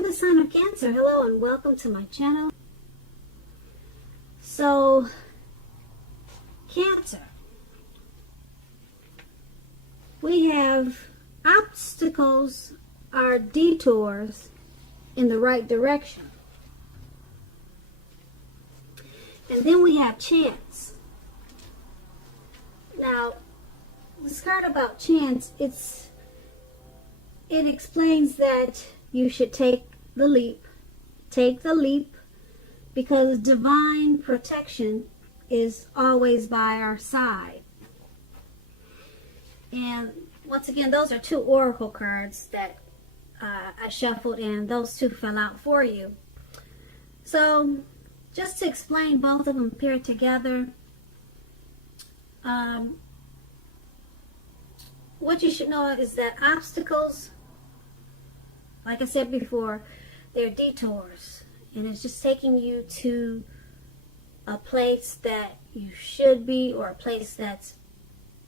for the sign of Cancer, hello and welcome to my channel. So, Cancer, we have obstacles are detours in the right direction. And then we have chance. Now, this card about chance, it explains that you should take the leap. Take the leap because divine protection is always by our side. And once again, those are two oracle cards that I shuffled, and those two fell out for you. So, just to explain both of them paired together, what you should know is that obstacles, like I said before, they're detours, and it's just taking you to a place that you should be, or a place that's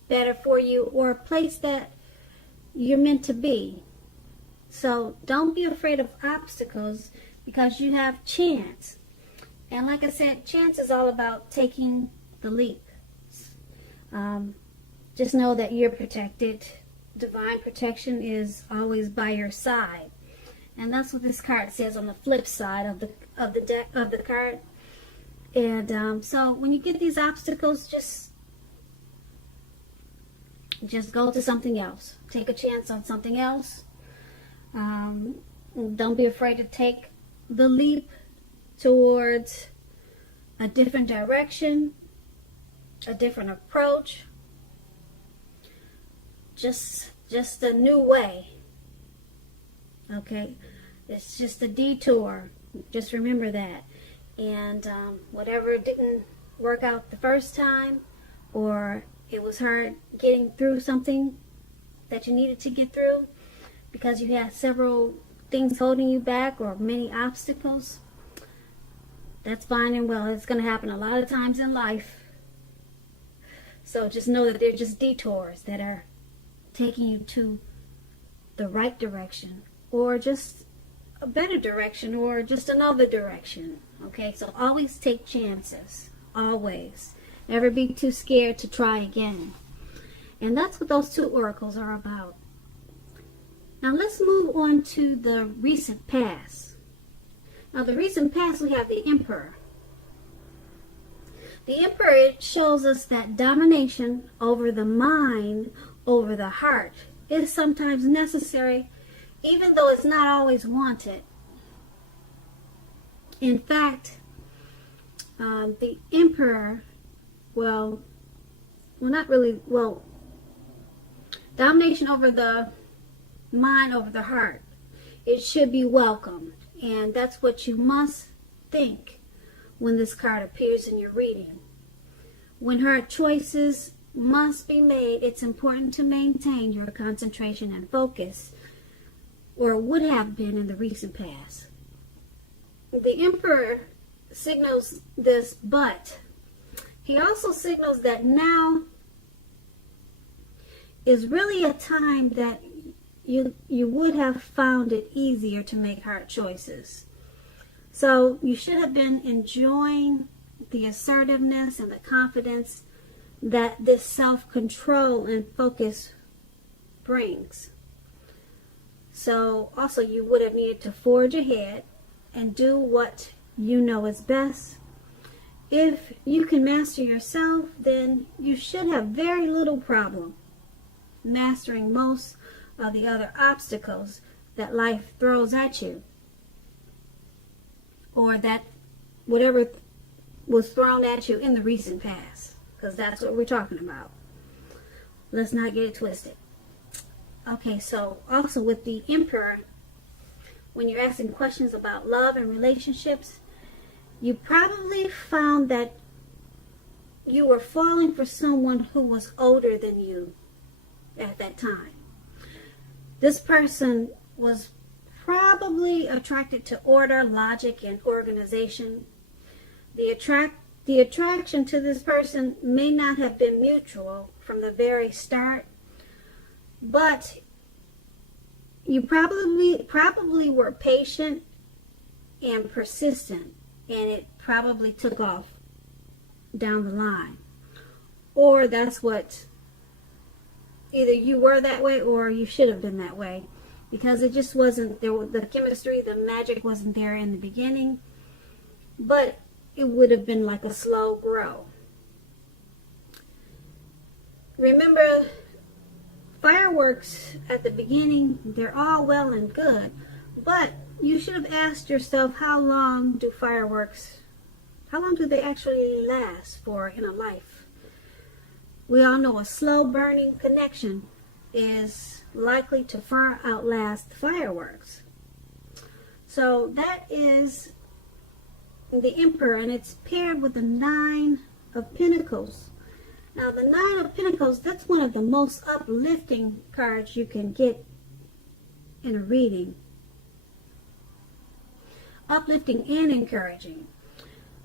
better for you, or a place that you're meant to be. So don't be afraid of obstacles because you have chance. And like I said, chance is all about taking the leap. Just know that you're protected. Divine protection is always by your side. And that's what this card says on the flip side of the deck of the card. And so when you get these obstacles, just go to something else. Take a chance on something else. Don't be afraid to take the leap towards a different direction, a different approach, just a new way. Okay, it's just a detour. Just remember that. And whatever didn't work out the first time, or it was hard getting through something that you needed to get through because you had several things holding you back or many obstacles, that's fine and well. It's going to happen a lot of times in life. So just know that they're just detours that are taking you to the right direction, or just a better direction, or just another direction. Okay, so always take chances. Always. Never be too scared to try again. And that's what those two oracles are about. Now let's move on to the recent past. Now the recent past, we have the Emperor. The Emperor, it shows us that domination over the mind, over the heart, is sometimes necessary, even though it's not always wanted. In fact, the Emperor, domination over the mind, over the heart, it should be welcomed. And that's what you must think when this card appears in your reading. When hard choices must be made, it's important to maintain your concentration and focus, or would have been in the recent past. The Emperor signals this, but he also signals that now is really a time that you would have found it easier to make hard choices. So you should have been enjoying the assertiveness and the confidence that this self-control and focus brings. So also you would have needed to forge ahead and do what you know is best. If you can master yourself, then you should have very little problem mastering most of the other obstacles that life throws at you, or that whatever was thrown at you in the recent past, because that's what we're talking about. Let's not get it twisted. Okay, so also with the Emperor, when you're asking questions about love and relationships, you probably found that you were falling for someone who was older than you at that time. This person was probably attracted to order, logic, and organization. The attraction to this person may not have been mutual from the very start, but you probably were patient and persistent, and it probably took off down the line. Or that's what, either you were that way or you should have been that way, because it just wasn't there. The chemistry, the magic wasn't there in the beginning, but it would have been like a slow grow. Remember, fireworks at the beginning, they're all well and good, but you should have asked yourself, how long do they actually last for in a life? We all know a slow burning connection is likely to far outlast fireworks. So that is the Emperor, and it's paired with the Nine of Pentacles. Now the Nine of Pentacles, that's one of the most uplifting cards you can get in a reading. Uplifting and encouraging.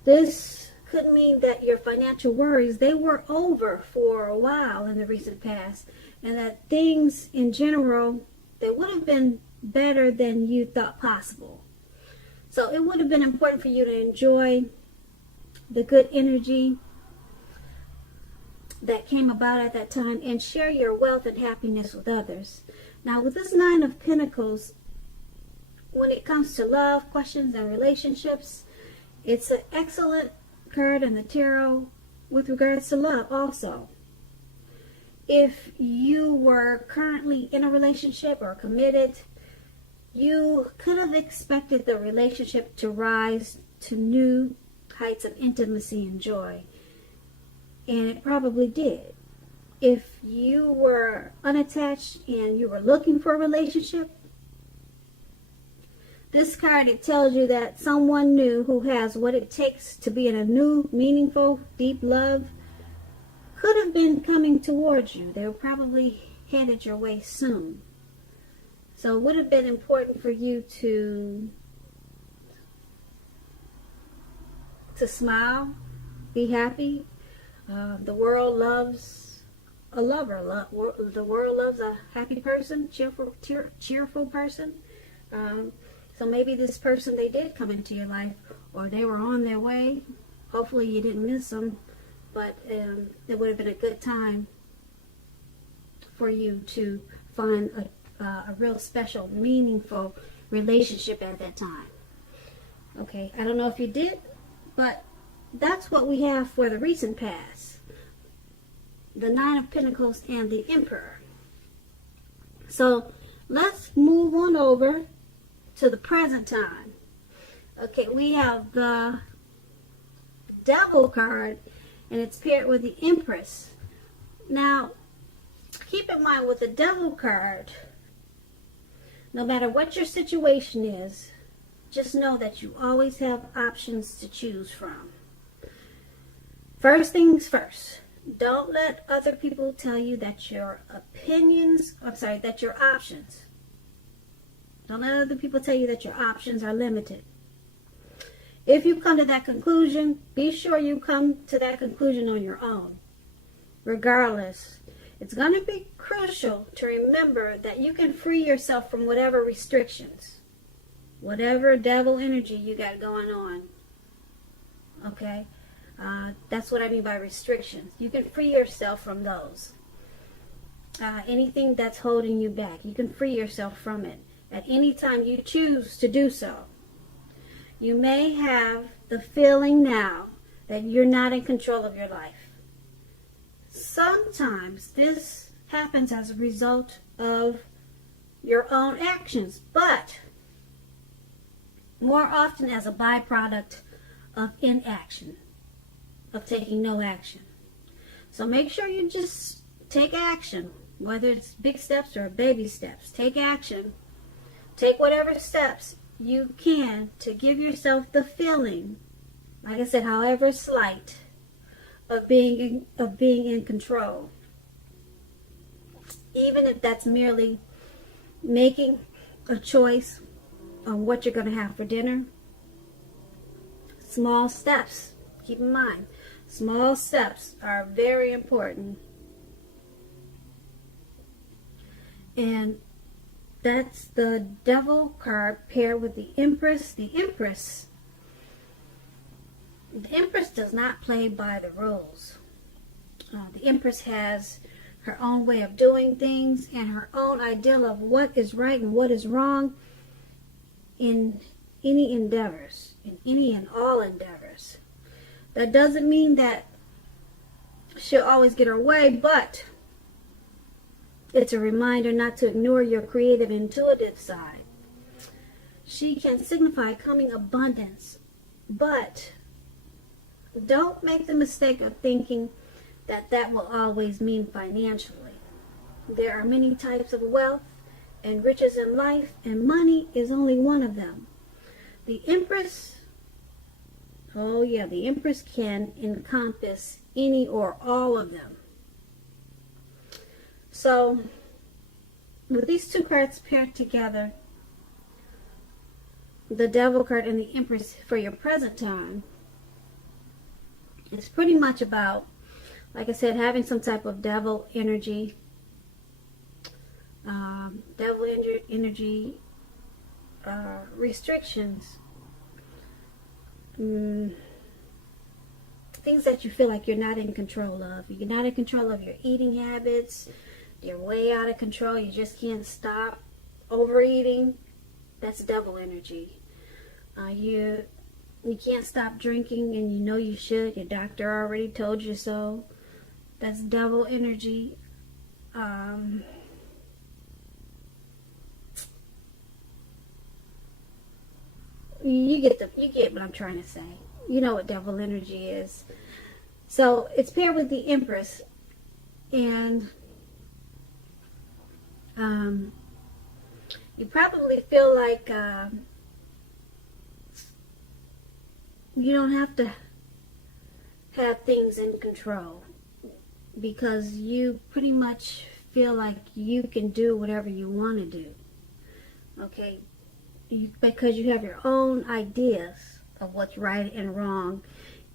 This could mean that your financial worries, they were over for a while in the recent past, and that things in general, they would have been better than you thought possible. So it would have been important for you to enjoy the good energy that came about at that time and share your wealth and happiness with others. Now with this Nine of Pentacles, when it comes to love, questions, and relationships, it's an excellent card in the tarot with regards to love also. If you were currently in a relationship or committed, you could have expected the relationship to rise to new heights of intimacy and joy. And it probably did. If you were unattached and you were looking for a relationship, this card, it tells you that someone new who has what it takes to be in a new, meaningful, deep love could have been coming towards you. They were probably headed your way soon. So it would have been important for you to smile, be happy. The world loves a lover. The world loves a happy person, cheerful person. So maybe this person, they did come into your life, or they were on their way. Hopefully you didn't miss them, but it would have been a good time for you to find a real special, meaningful relationship at that time. Okay, I don't know if you did, but that's what we have for the recent past. The Nine of Pentacles and the Emperor. So let's move on over to the present time. Okay, we have the Devil card, and it's paired with the Empress. Now, keep in mind with the Devil card, no matter what your situation is, just know that you always have options to choose from. First things first, don't let other people tell you that your options. Don't let other people tell you that your options are limited. If you come to that conclusion, be sure you come to that conclusion on your own. Regardless, it's going to be crucial to remember that you can free yourself from whatever restrictions, whatever devil energy you got going on. Okay? That's what I mean by restrictions. You can free yourself from those. Anything that's holding you back, you can free yourself from it at any time you choose to do so. You may have the feeling now that you're not in control of your life. Sometimes this happens as a result of your own actions, but more often as a byproduct of inaction, of taking no action. So make sure you just take action, whether it's big steps or baby steps. Take action. Take whatever steps you can to give yourself the feeling, like I said, however slight, of being in control. Even if that's merely making a choice on what you're going to have for dinner. Small steps. Keep in mind, small steps are very important. And that's the Devil card paired with the Empress. The Empress does not play by the rules. The Empress has her own way of doing things and her own ideal of what is right and what is wrong in any endeavors, in any and all endeavors. That doesn't mean that she'll always get her way, but it's a reminder not to ignore your creative, intuitive side. She can signify coming abundance, but don't make the mistake of thinking that that will always mean financially. There are many types of wealth and riches in life, and money is only one of them. The Empress, oh yeah, the Empress can encompass any or all of them. So, with these two cards paired together, the Devil card and the Empress for your present time, it's pretty much about, like I said, having some type of devil energy. Restrictions. Things that you feel like you're not in control of. You're not in control of your eating habits. You're way out of control. You just can't stop overeating. That's devil energy. You can't stop drinking and you know you should. Your doctor already told you so. That's devil energy. You get what I'm trying to say. You know what devil energy is. So it's paired with the Empress, and you probably feel like you don't have to have things in control, because you pretty much feel like you can do whatever you want to do. Okay? Because you have your own ideas of what's right and wrong.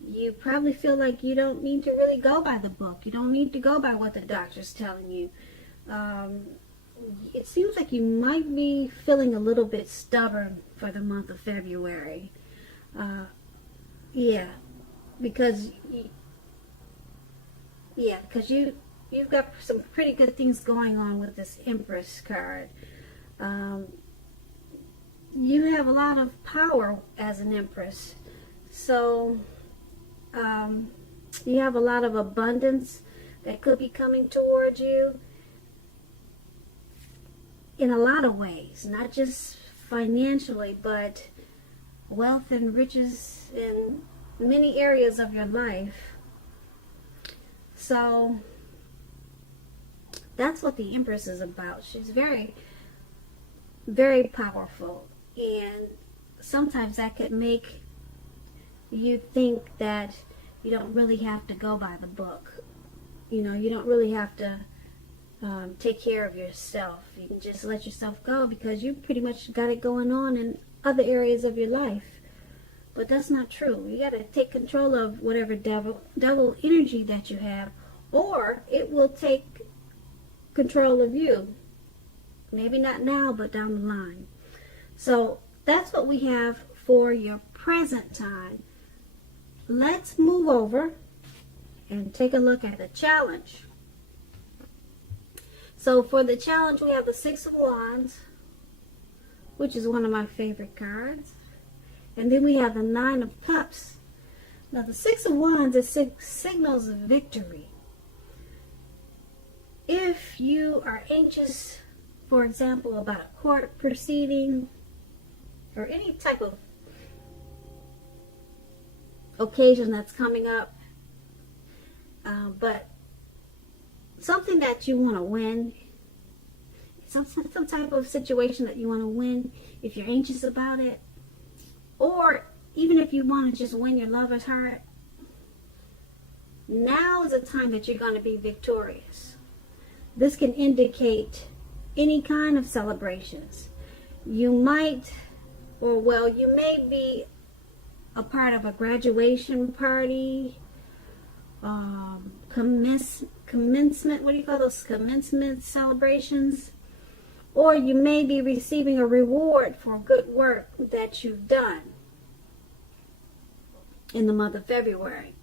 You probably feel like you don't need to really go by the book. You don't need to go by what the doctor's telling you. It seems like you might be feeling a little bit stubborn for the month of February. Because you've got some pretty good things going on with this Empress card. You have a lot of power as an Empress. So you have a lot of abundance that could be coming towards you in a lot of ways, not just financially, but wealth and riches in many areas of your life. So that's what the Empress is about. She's very, very powerful, and sometimes that could make you think that you don't really have to go by the book. You know, you don't really have to take care of yourself. You can just let yourself go because you pretty much got it going on in other areas of your life. But that's not true. You got to take control of whatever devil energy that you have, or it will take control of you. Maybe not now, but down the line. So that's what we have for your present time. Let's move over and take a look at the challenge. So for the challenge, we have the Six of Wands, which is one of my favorite cards. And then we have the Nine of Cups. Now the Six of Wands is signals of victory. If you are anxious, for example, about a court proceeding or any type of occasion that's coming up, but something that you want to win, some type of situation that you want to win, if you're anxious about it, or even if you want to just win your lover's heart, now is the time that you're going to be victorious. This can indicate any kind of celebrations. You may be a part of a graduation party, commencement, what do you call those, commencement celebrations, or you may be receiving a reward for good work that you've done in the month of February.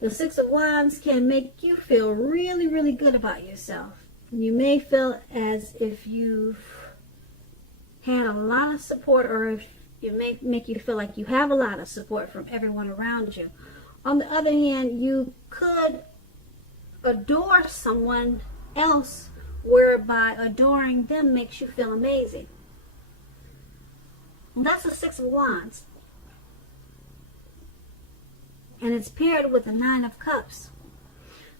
The Six of Wands can make you feel really, really good about yourself. You may feel as if you've had a lot of support, or if it may make you feel like you have a lot of support from everyone around you. On the other hand, you could adore someone else, whereby adoring them makes you feel amazing. Well, that's the Six of Wands. And it's paired with the Nine of Cups.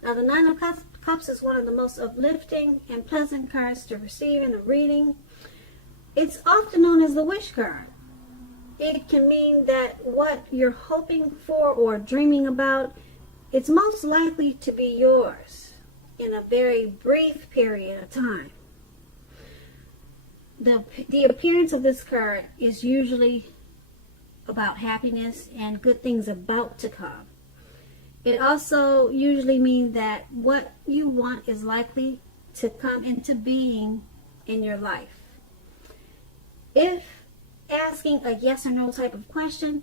Now, the Nine of Cups is one of the most uplifting and pleasant cards to receive in a reading. It's often known as the wish card. It can mean that what you're hoping for or dreaming about, it's most likely to be yours in a very brief period of time. The appearance of this card is usually about happiness and good things about to come. It also usually means that what you want is likely to come into being in your life. If asking a yes or no type of question,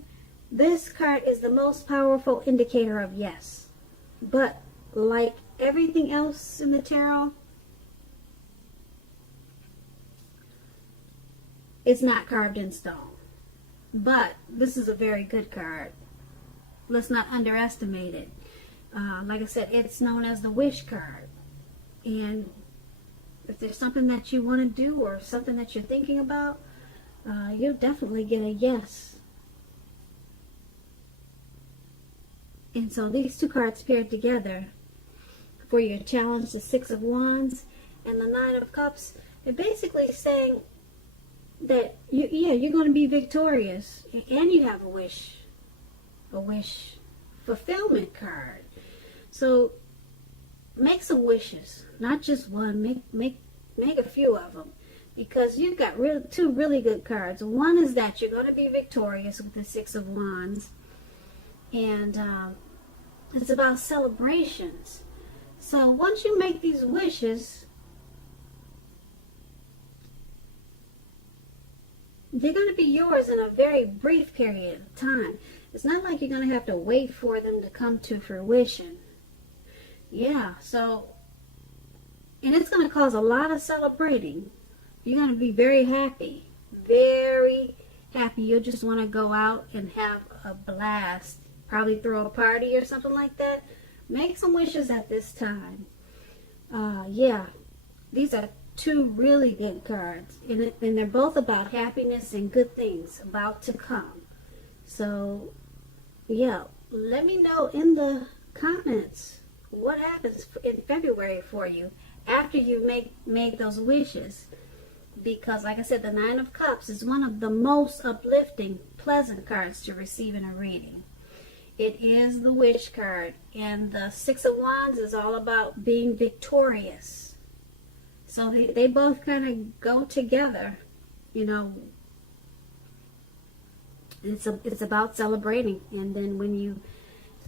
this card is the most powerful indicator of yes. But like everything else in the tarot, it's not carved in stone. But this is a very good card. Let's not underestimate it. Like I said, it's known as the wish card. And if there's something that you want to do or something that you're thinking about, you'll definitely get a yes. And so these two cards paired together for your challenge, the Six of Wands and the Nine of Cups, they're basically saying that you're going to be victorious, and you have a wish fulfillment card. So make some wishes, not just one. Make a few of them, because you've got two really good cards. One is that you're going to be victorious with the Six of Wands, and it's about celebrations. So once you make these wishes, they're going to be yours in a very brief period of time. It's not like you're going to have to wait for them to come to fruition. Yeah, so, and it's going to cause a lot of celebrating. You're going to be very happy. Very happy. You'll just want to go out and have a blast. Probably throw a party or something like that. Make some wishes at this time. Yeah, these are two really good cards, and they're both about happiness and good things about to come. So yeah, let me know in the comments what happens in February for you after you made those wishes, because like I said, the Nine of Cups is one of the most uplifting, pleasant cards to receive in a reading. It is the wish card, and the Six of Wands is all about being victorious. So they both kind of go together, you know. It's about celebrating, and then when you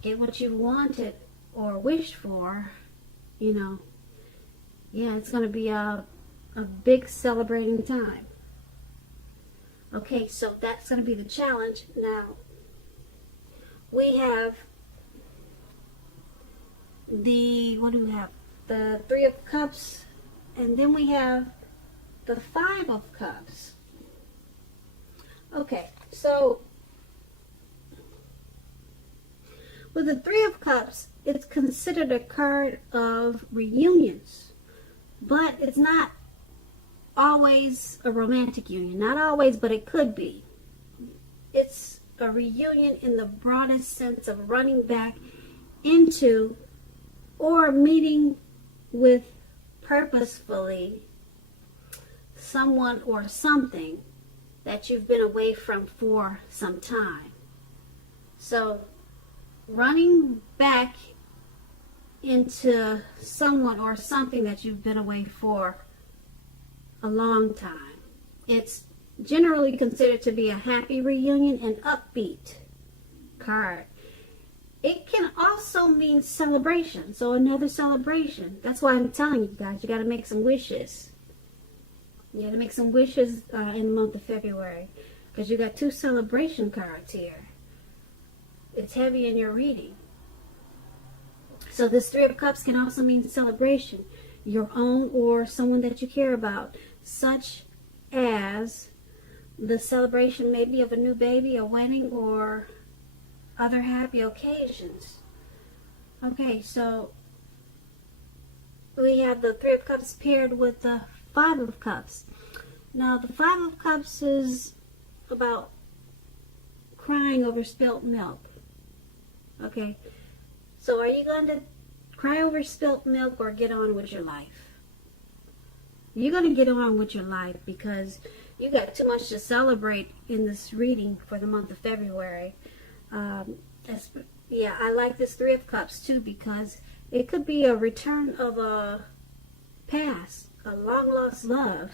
get what you wanted or wished for, you know, yeah, it's going to be a big celebrating time. Okay, so that's going to be the challenge. Now, we have what do we have? The Three of Cups. And then we have the Five of Cups. Okay, so with the Three of Cups, it's considered a card of reunions. But it's not always a romantic union. Not always, but it could be. It's a reunion in the broadest sense of running back into or meeting with purposefully someone or something that you've been away from for some time. So running back into someone or something that you've been away for a long time. It's generally considered to be a happy reunion and upbeat card. It can also mean celebration, so another celebration. That's why I'm telling you guys, you got to make some wishes. Yeah, to make some wishes in the month of February, because you got 2 celebration cards here. It's heavy in your reading. So this 3 of Cups can also mean celebration, your own or someone that you care about, such as the celebration maybe of a new baby, a wedding, or other happy occasions. Okay, so we have the 3 of Cups paired with the 5 of Cups. Now, the 5 of Cups is about crying over spilt milk. Okay, so are you going to cry over spilt milk or get on with your life? You're going to get on with your life because you got too much to celebrate in this reading for the month of February. Yeah, I like this 3 of Cups too because it could be a return of a past, a long lost love.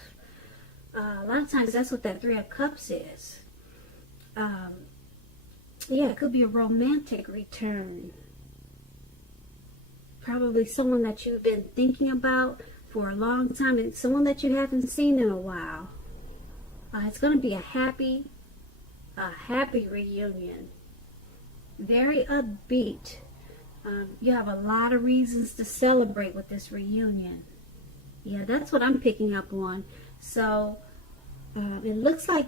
A lot of times that's what that 3 of Cups is. Yeah, it could be a romantic return. Probably someone that you've been thinking about for a long time, and someone that you haven't seen in a while. It's going to be a happy reunion. Very upbeat. You have a lot of reasons to celebrate with this reunion. Yeah, that's what I'm picking up on. So it looks like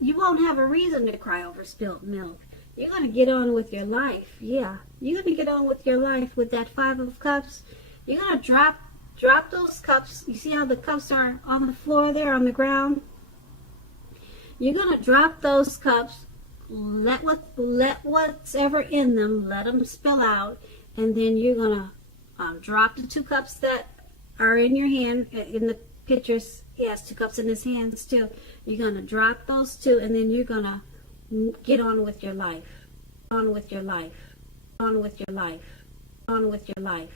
you won't have a reason to cry over spilt milk. You're going to get on with your life. Yeah, you're going to get on with your life with that 5 of Cups. You're going to drop those cups. You see how the cups are on the floor there, on the ground? You're going to drop those cups. Let what's ever in them, let them spill out. And then you're going to drop the 2 cups that are in your hand. In the pictures, he has 2 cups in his hands too. You're going to drop those 2, and then you're going to get on with your life. On with your life. On with your life. On with your life.